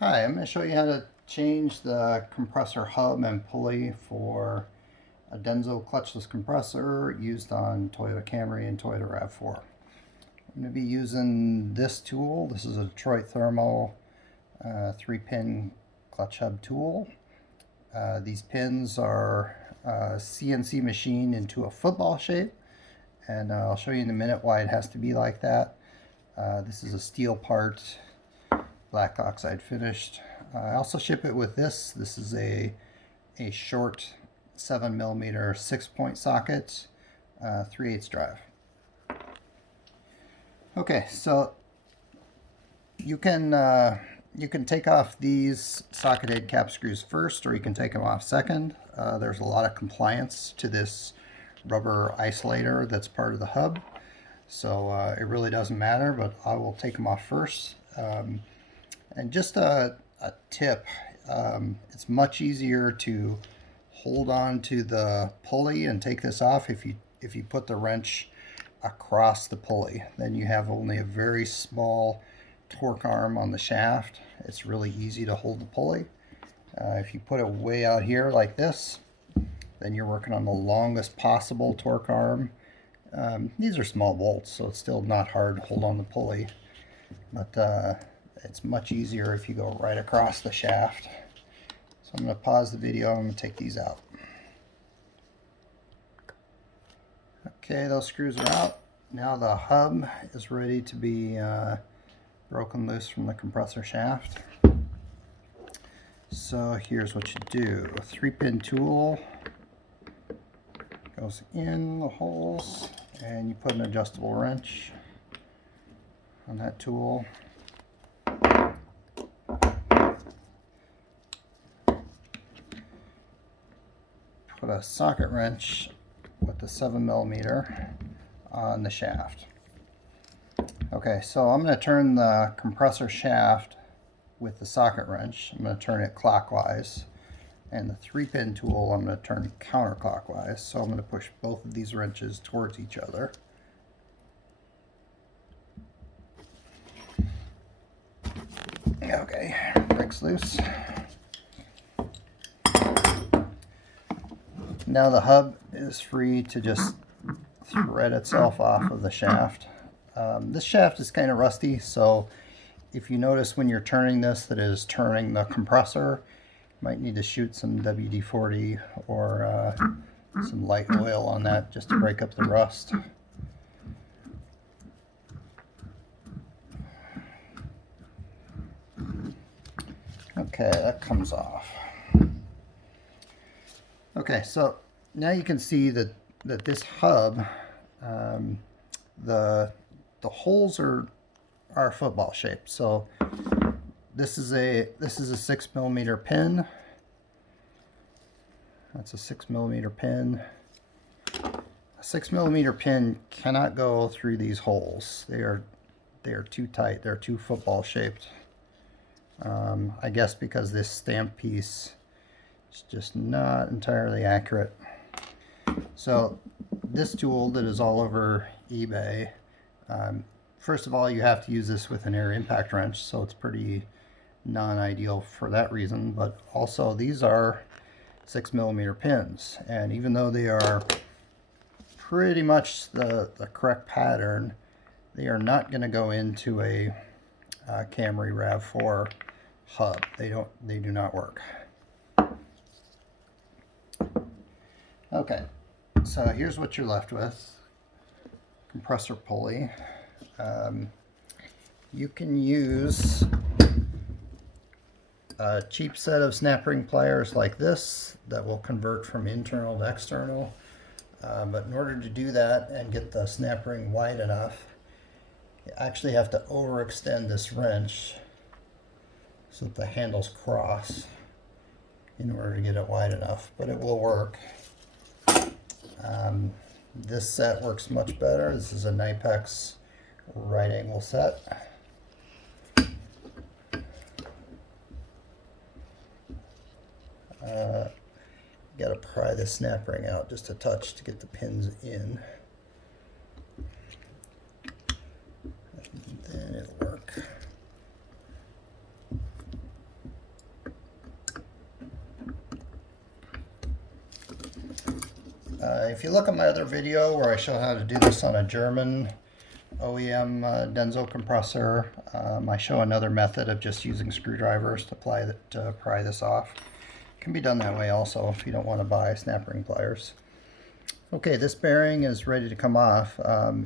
Hi, I'm going to show you how to change the compressor hub and pulley for a Denso Clutchless compressor used on Toyota Camry and Toyota Rav4. I'm going to be using this tool. This is a Detroit Thermo 3-pin clutch hub tool. These pins are CNC machined into a football shape, and I'll show you in a minute why it has to be like that. This is a steel part, black oxide finished. I also ship it with this. This is a short 7mm 6-point socket, 3/8 drive. Okay, so you can take off these socketed cap screws first, or you can take them off second. There's a lot of compliance to this rubber isolator that's part of the hub, so it really doesn't matter, but I will take them off first. And just a tip, it's much easier to hold on to the pulley and take this off if you put the wrench across the pulley. Then you have only a very small torque arm on the shaft. It's really easy to hold the pulley. If you put it way out here like this, then you're working on the longest possible torque arm. These are small bolts, so it's still not hard to hold on the pulley, but it's much easier if you go right across the shaft. So I'm going to pause the video. I'm going to take these out. Okay, those screws are out. Now the hub is ready to be broken loose from the compressor shaft. So here's what you do. A 3-pin tool goes in the holes, and you put an adjustable wrench on that tool. Put a socket wrench with the 7mm on the shaft. Okay, so I'm going to turn the compressor shaft with the socket wrench. I'm going to turn it clockwise, and the 3-pin tool I'm going to turn counterclockwise. So I'm going to push both of these wrenches towards each other. Okay, breaks loose. Now the hub is free to just thread itself off of the shaft. This shaft is kind of rusty, so if you notice when you're turning this that it is turning the compressor, you might need to shoot some WD-40 or some light oil on that just to break up the rust. Okay, that comes off. Okay, so now you can see that this hub, the holes are football shaped. So this is a 6mm pin. That's a 6mm pin. A 6mm pin cannot go through these holes. They are too tight. They're too football shaped. I guess because this stamp piece is just not entirely accurate. So this tool that is all over eBay, first of all, you have to use this with an air impact wrench, so it's pretty non-ideal for that reason, but also these are 6mm pins, and even though they are pretty much the correct pattern, they are not going to go into a Camry Rav4 hub. They do not work. Okay, so here's what you're left with. Compressor pulley. You can use a cheap set of snap ring pliers like this that will convert from internal to external. But in order to do that and get the snap ring wide enough, you actually have to overextend this wrench so that the handles cross in order to get it wide enough, but it will work. This set works much better. This is a Nipex right angle set. You gotta pry the snap ring out just a touch to get the pins in. And then it'll work. If you look at my other video where I show how to do this on a German OEM Denso compressor, I show another method of just using screwdrivers to pry this off. It can be done that way also if you don't want to buy snap ring pliers. Okay, this bearing is ready to come off.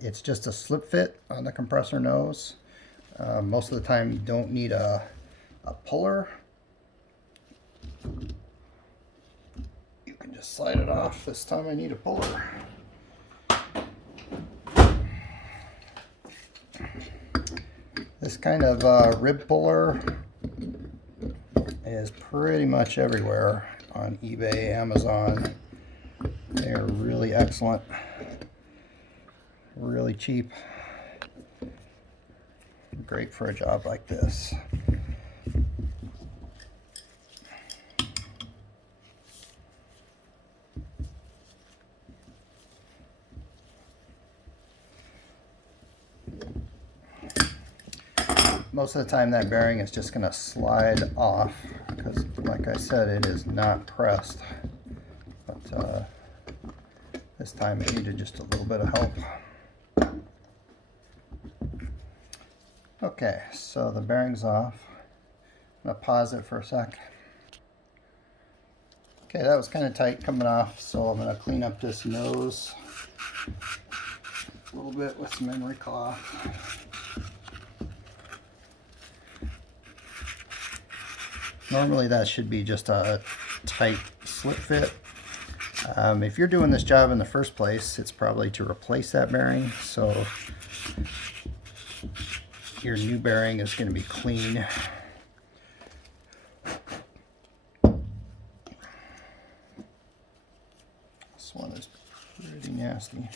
It's just a slip fit on the compressor nose. Most of the time you don't need a puller. You can just slide it off. This time I need a puller. This kind of rib puller is pretty much everywhere on eBay, Amazon. They are really excellent, really cheap, great for a job like this. Most of the time that bearing is just going to slide off because, like I said, it is not pressed. But this time it needed just a little bit of help. Okay, so the bearing's off. I'm going to pause it for a sec. Okay, that was kind of tight coming off, so I'm going to clean up this nose a little bit with some emery cloth. Normally that should be just a tight slip fit. If you're doing this job in the first place, it's probably to replace that bearing, so your new bearing is going to be clean. This one is pretty nasty.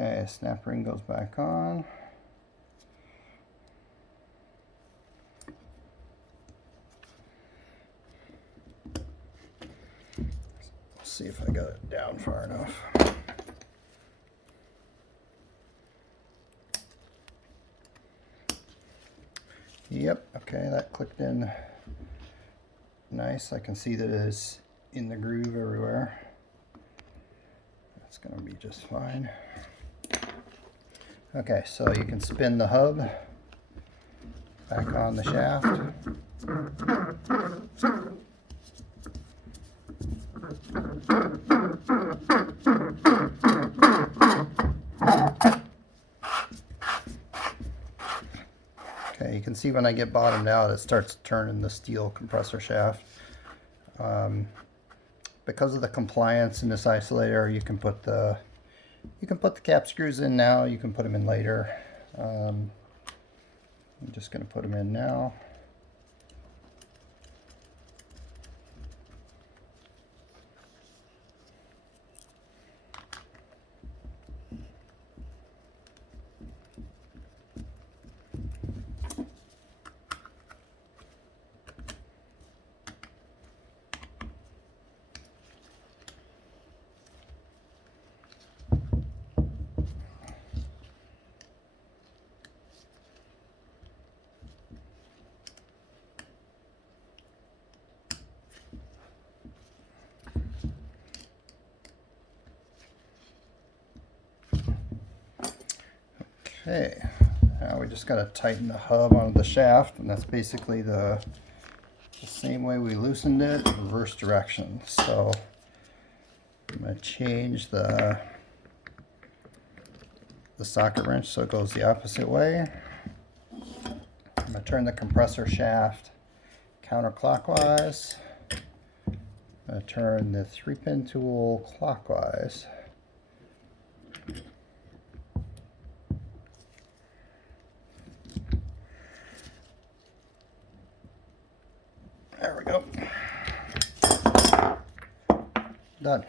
Okay, snap ring goes back on. Let's see if I got it down far enough. Yep, okay, that clicked in nice. I can see that it is in the groove everywhere. That's going to be just fine. Okay, so you can spin the hub back on the shaft. Okay, you can see when I get bottomed out, it starts turning the steel compressor shaft. Because of the compliance in this isolator, you can put the cap screws in now. You can put them in later. I'm just going to put them in now. Okay, now we just got to tighten the hub onto the shaft, and that's basically the same way we loosened it, reverse direction. So I'm going to change the socket wrench so it goes the opposite way. I'm going to turn the compressor shaft counterclockwise. I'm going to turn the 3-pin tool clockwise. we go. Done.